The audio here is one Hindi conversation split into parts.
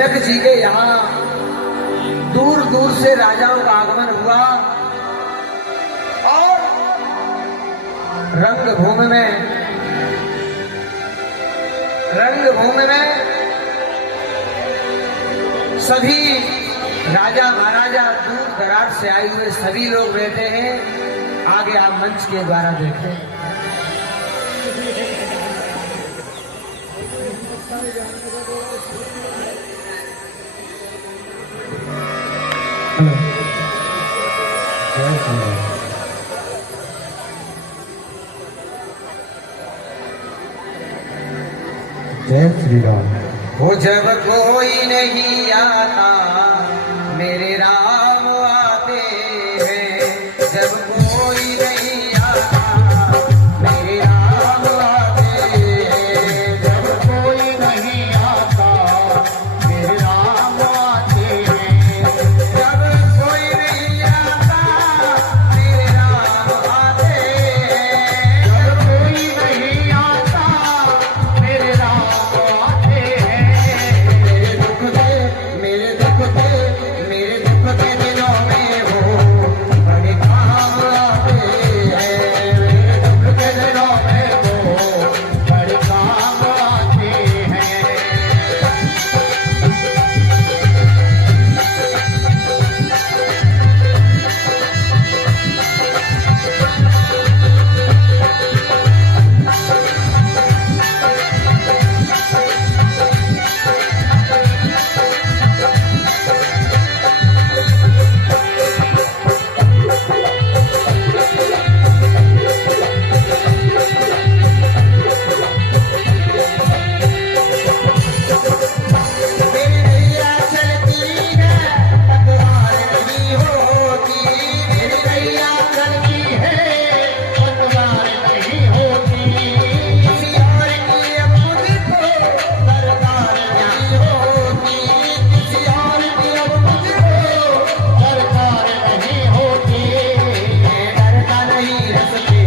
जनक जी के यहाँ दूर दूर से राजाओं का आगमन हुआ और रंगभूमि में सभी राजा महाराजा दूर दराज से आए हुए सभी लोग रहते हैं। आगे आप मंच के द्वारा देखें। जय श्री राम। वो जब कोई नहीं आता मेरे राम आते हैं, जब कोई नहीं आता मेरे राम आते हैं, जब कोई नहीं आता मेरे राम आते हैं, जब कोई नहीं आता मेरे राम आते हैं, जब कोई नहीं आता मेरे राम आते हैं। मेरे दुख के दिनों में वो बड़े काम आते हैं, मेरे दुख के दिनों में वो बड़े काम आते हैं। मेरी नैया चलती है पतवार नहीं होती, मेरी नैया चलती है पतवार नहीं होती, किसी और की अब मुझको दरकार नहीं होती, किसी और की अब मुझको दरकार नहीं होती। मैं डरता नहीं रसते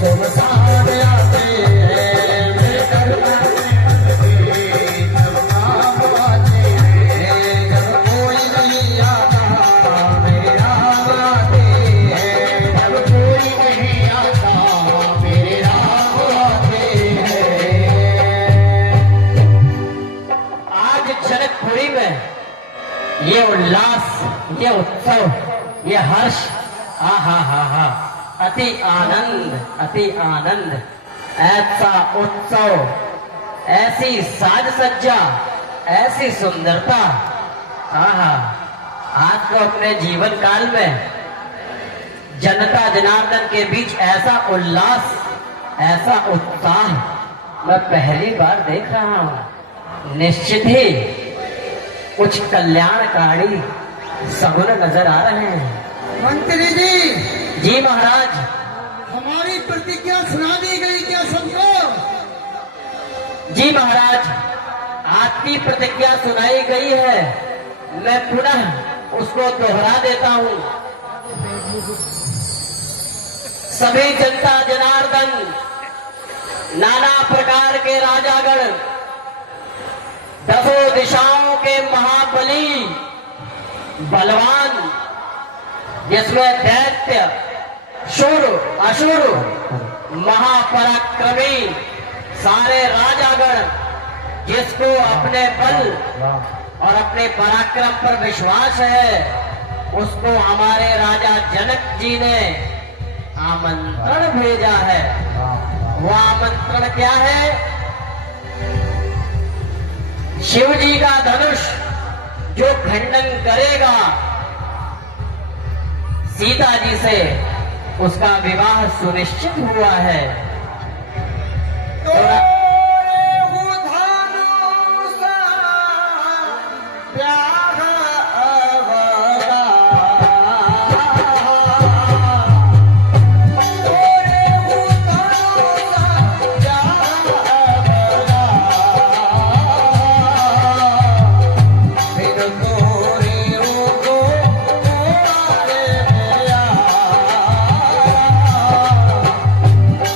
सुमसान आते हैं, मैं डरता नहीं जब काम आते हैं, जब कोई नहीं आता मेरे राम आते हैं, जब कोई नहीं आता मेरे राम आते हैं। आज जनकपुरी में ये उल्लास, ये उत्सव, ये हर्ष, हा अति आनंद, ऐसा उत्सव, ऐसी साज सज्जा, ऐसी सुंदरता, आज तो अपने जीवन काल में जनता जनार्दन के बीच ऐसा उल्लास, ऐसा उत्साह मैं पहली बार देख रहा हूं। निश्चित ही कुछ कल्याणकारी सगुन नजर आ रहे हैं। मंत्री जी महाराज, हमारी प्रतिज्ञा सुना दी गई क्या सबको? जी महाराज, आपकी प्रतिज्ञा सुनाई गई है, मैं पुनः उसको दोहरा देता हूं। सभी जनता जनार्दन, नाना प्रकार के राजागण, दसों दिशाओं के महाबली, बलवान, जिसमें दैत्य, शूर, असुर, महापराक्रमी, सारे राजागण, जिसको अपने बल और अपने पराक्रम पर विश्वास है, उसको हमारे राजा जनक जी ने आमंत्रण भेजा है। वो आमंत्रण क्या है? शिव जी का धनुष जो खंडन करेगा सीता जी से, उसका विवाह सुनिश्चित हुआ है।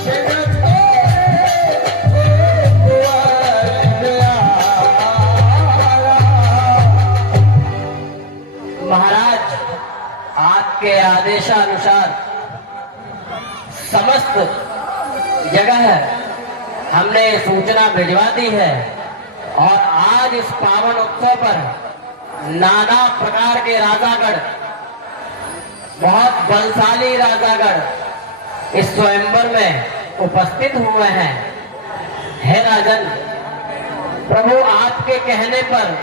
मेरे महाराज, आपके आदेशानुसार समस्त जगह हमने सूचना भिजवा दी है और आज इस पावन उत्सव पर नाना प्रकार के राजागण, बहुत बलशाली राजागण इस स्वयंवर में उपस्थित हुए हैं। हे राजन, प्रभु आपके कहने पर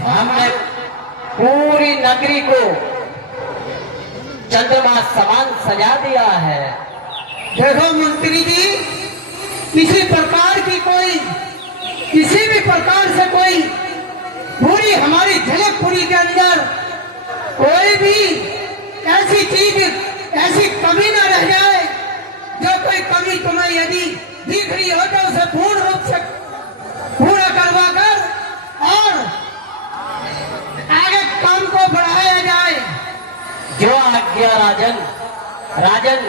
हमने पूरी नगरी को चंद्रमा समान सजा दिया है। देखो मंत्री जी, किसी प्रकार की कोई, किसी भी प्रकार से कोई पूरी हमारी जनकपुरी के अंदर कोई भी ऐसी चीज, ऐसी कमी न रह जाए। जो कोई कमी तुम्हें यदि दिख रही हो तो उसे पूर्ण रूप से पूरा करवा कर और आगे काम को बढ़ाया जाए। जो आज्ञा राजन। राजन,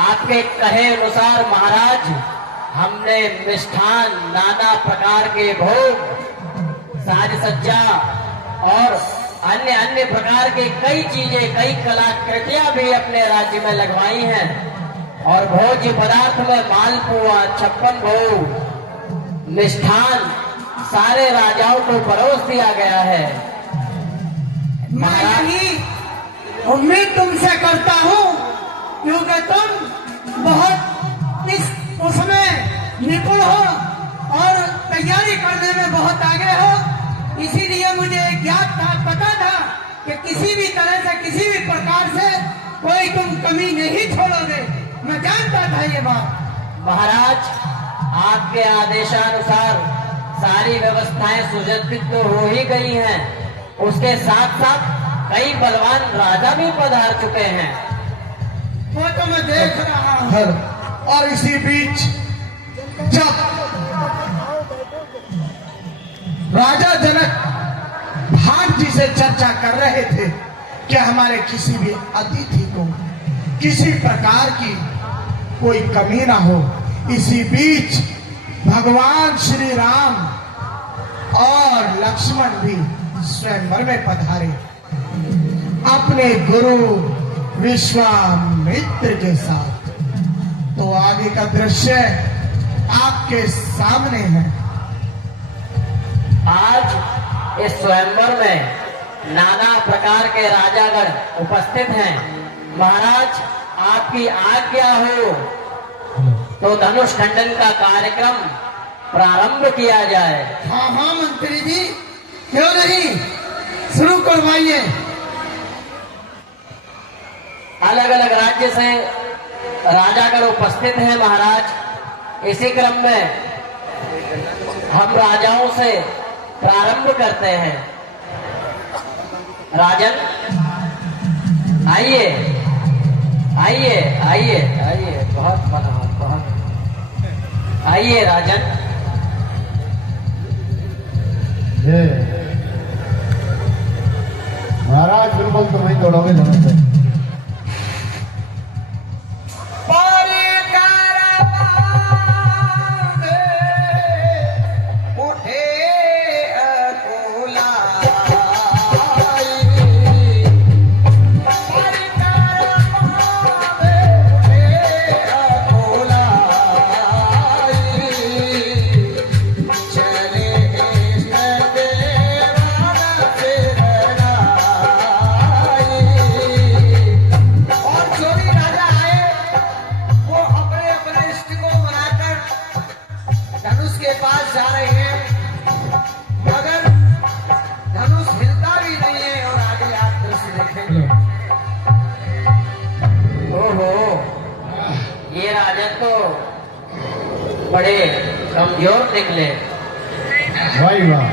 आपके कहे अनुसार महाराज, हमने मिष्ठान, नाना प्रकार के भोग, साज सज्जा और अन्य अन्य प्रकार के कई चीजें, कई कलाकृतियां भी अपने राज्य में लगवाई हैं और भोज्य पदार्थ में मालपुआ, 56 भोग, मिष्ठान सारे राजाओं को परोस दिया गया है। मैं यही उम्मीद तुमसे करता हूँ, क्योंकि तुम बहुत इस उसमें निपुण हो और तैयारी करने में बहुत आगे हो। इसीलिए मुझे ज्ञात था, पता था कि किसी भी तरह से, किसी भी प्रकार से कोई तुम कमी नहीं छोड़ोगे। मैं जानता था ये बात। महाराज, आपके आदेशानुसार सारी व्यवस्थाएं सुव्यवस्थित तो हो ही गई हैं, उसके साथ साथ कई बलवान राजा भी पधार चुके हैं। वो तो मैं देख रहा हूँ। और इसी बीच जब राजा जनक भाग जी से चर्चा कर रहे थे कि हमारे किसी भी अतिथि को किसी प्रकार की कोई कमी ना हो, इसी बीच भगवान श्री राम और लक्ष्मण भी स्वयंवर में पधारे अपने गुरु विश्वामित्र के साथ। तो आगे का दृश्य आपके सामने है। आज इस स्वयंवर में नाना प्रकार के राजागण उपस्थित हैं। महाराज, आपकी आज्ञा हो तो धनुष खंडन का कार्यक्रम प्रारंभ किया जाए। हाँ हाँ मंत्री जी, क्यों नहीं, शुरू करवाइए। अलग अलग राज्य से राजागण उपस्थित हैं महाराज। इसी क्रम में हम राजाओं से प्रारंभ करते हैं। राजन, आइए आइए आइए आइए, बहुत मनोहर, बहुत आइए राजन। महाराज बिल्कुल तुम ही तोड़ोगे दोनों से। बड़े कमजोर निकले। वाह वाह,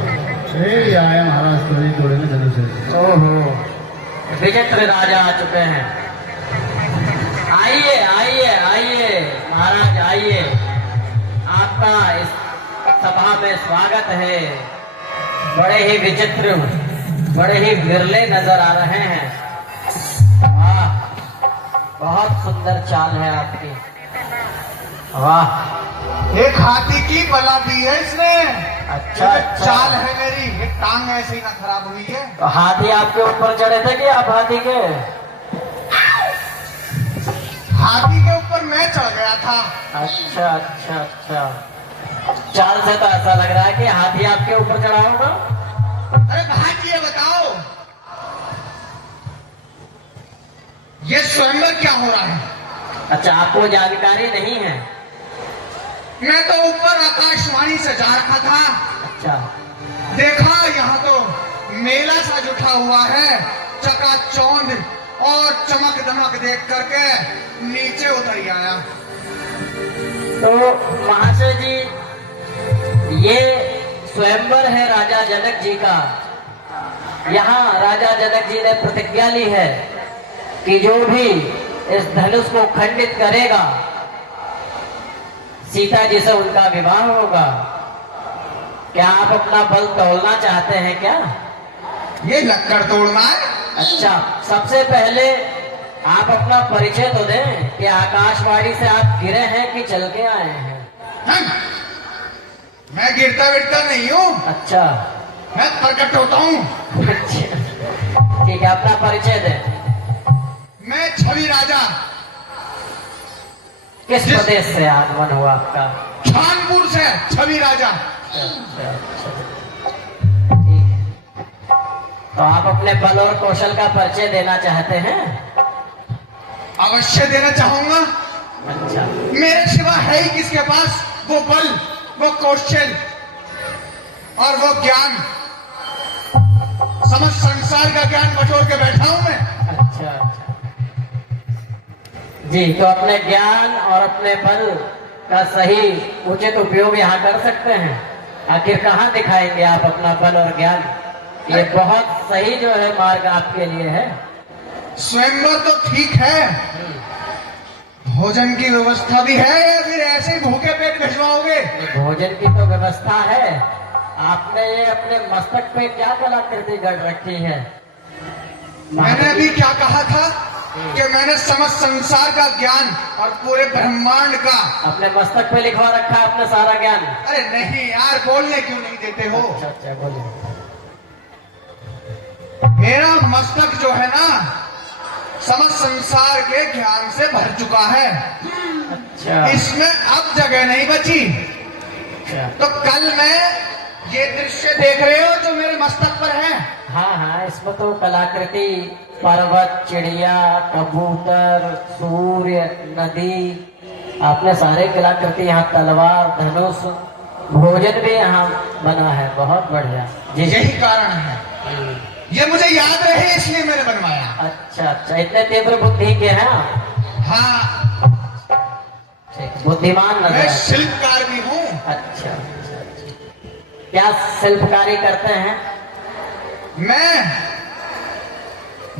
ये आया महाराज तो तोड़े में धनुष से। ओहो, विचित्र राजा आ चुके हैं। आइए आइए आइए महाराज, आइए, आपका इस सभा में स्वागत है। बड़े ही विचित्र, बड़े ही विरले नजर आ रहे हैं। वाह, बहुत सुंदर चाल है आपकी। वाह, एक हाथी की बला दी है इसने। अच्छा ये अच्छा। चाल है मेरी, ये टांग ऐसी ना खराब हुई है। तो हाथी आपके ऊपर चढ़े थे कि आप हाथी के? हाथी के ऊपर मैं चढ़ गया था। अच्छा अच्छा अच्छा, चाल से तो ऐसा लग रहा है कि हाथी आपके ऊपर चढ़ा होगा। अरे भाई ये बताओ, ये स्वयंवर क्या हो रहा है? अच्छा, आपको जानकारी नहीं है? मैं तो ऊपर आकाशवाणी से जा रहा था, अच्छा, देखा यहाँ तो मेला सा जुटा हुआ है, चकाचौंध और चमक दमक देख करके नीचे उतर ही आया। तो महाशय जी, ये स्वयंवर है राजा जनक जी का। यहाँ राजा जनक जी ने प्रतिज्ञा ली है कि जो भी इस धनुष को खंडित करेगा, सीता जी से उनका विवाह होगा। क्या आप अपना बल तोड़ना चाहते हैं क्या? ये लक्कड़ तोड़ना है? अच्छा, सबसे पहले आप अपना परिचय तो दें कि आकाशवाणी से आप गिरे हैं कि चल के आए हैं? मैं गिरता विरता नहीं हूँ, अच्छा मैं प्रकट होता हूँ। अच्छा, ठीक है, अपना परिचय दें। मैं छवि राजा। किस प्रदेश से आगमन हुआ आपका? कानपुर से छवि राजा। अच्छा, अच्छा, ठीक है। तो आप अपने बल और कौशल का परिचय देना चाहते हैं? अवश्य देना चाहूंगा। अच्छा, मेरे सिवा है ही किसके पास वो बल, वो कौशल और वो ज्ञान? समस्त संसार का ज्ञान बटोर के बैठा हूं मैं। अच्छा अच्छा जी, तो अपने ज्ञान और अपने बल का सही उचित उपयोग यहाँ कर सकते हैं। आखिर कहाँ दिखाएंगे आप अपना बल और ज्ञान? ये बहुत सही जो है मार्ग आपके लिए है। स्वयंवर तो ठीक है, भोजन की व्यवस्था भी है या फिर ऐसे ही भूखे पेट भिजवाओगे? भोजन की तो व्यवस्था है। आपने ये अपने मस्तक पे क्या कलाकृति गढ़ रखी है? मैंने अभी क्या कहा था कि मैंने समस्त संसार का ज्ञान और पूरे ब्रह्मांड का अपने मस्तक पे लिखवा रखा है अपना सारा ज्ञान? अरे नहीं यार, बोलने क्यों नहीं देते हो? अच्छा अच्छा, बोलिए। मेरा मस्तक जो है ना, समस्त संसार के ज्ञान से भर चुका है। अच्छा इसमें अब जगह नहीं बची। अच्छा, तो कल मैं ये दृश्य देख रहे हो जो मेरे मस्तक पर है, हाँ हाँ, इसमें तो कलाकृति पर्वत, चिड़िया, कबूतर, सूर्य, नदी, आपने सारे कलाकृति, यहाँ तलवार, धनुष, भोजन भी यहाँ बना है। बहुत बढ़िया जी। यही कारण है। ये मुझे याद रहे इसलिए मैंने बनवाया। अच्छा अच्छा, इतने तीव्र बुद्धि के हैं आप? हाँ, ठीक, बुद्धिमान नजर मैं आते हैं। शिल्पकार भी हूँ। अच्छा अच्छा अच्छा, क्या शिल्पकारी करते हैं? मैं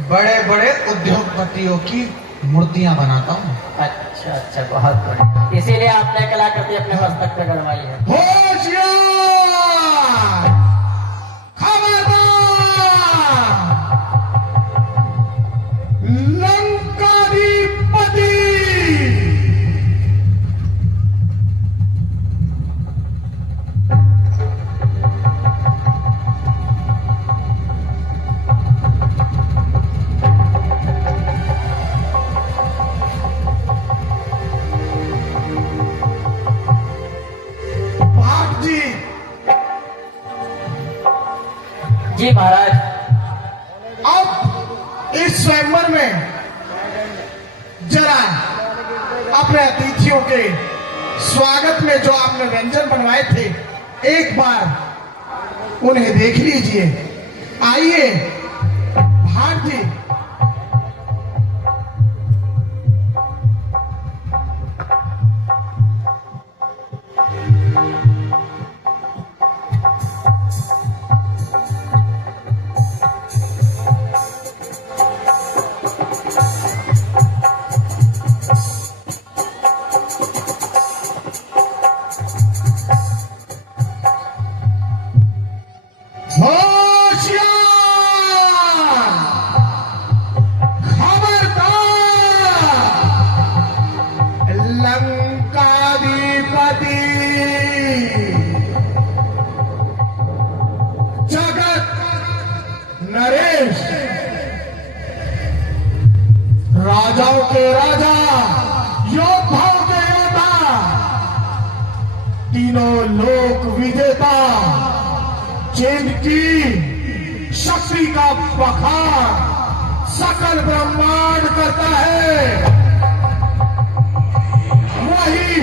बड़े बड़े उद्योगपतियों की मूर्तियां बनाता हूँ। अच्छा अच्छा, बहुत बढ़िया। इसीलिए आपने कलाकृति अपने मस्तक पे गड़वाई है। होशियार, खबरदार, लंकाधिपति। जी महाराज। अब इस स्वयंवर में जरा अपने अतिथियों के स्वागत में जो आपने व्यंजन बनवाए थे, एक बार उन्हें देख लीजिए। आइए भाट जी। होशियार, के राजा, योद्धाओं के योद्धा, तीनों लोक विजेता, जिनकी शक्ति का बखान सकल ब्रह्मांड करता है, वही